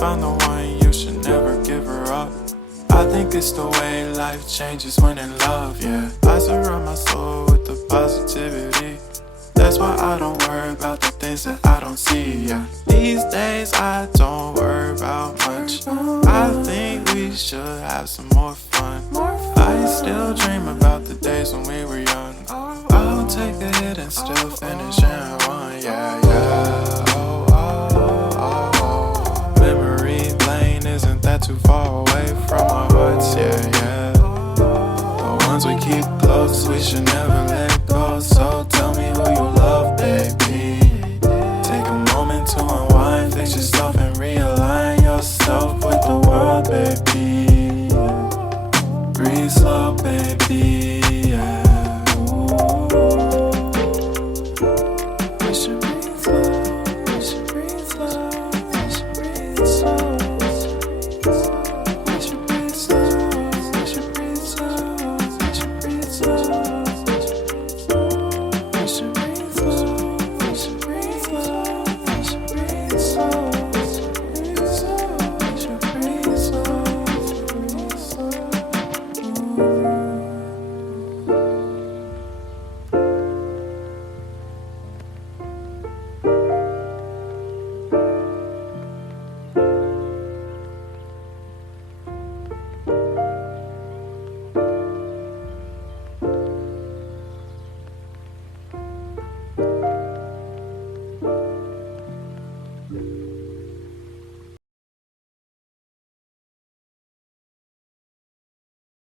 found the one, you should never give her up. I think it's the way life changes when in love, yeah. I surround my soul with the positivity. That's why I don't worry about the things that I don't see, yeah. These days I don't worry about much. I think we should have some more fun. I still dream about the days when we were young. I'll take a hit and still finish and run, yeah, yeah. Oh, oh, oh, oh. Memory lane isn't that too far away from our hearts, yeah, yeah. The ones we keep close, we should never let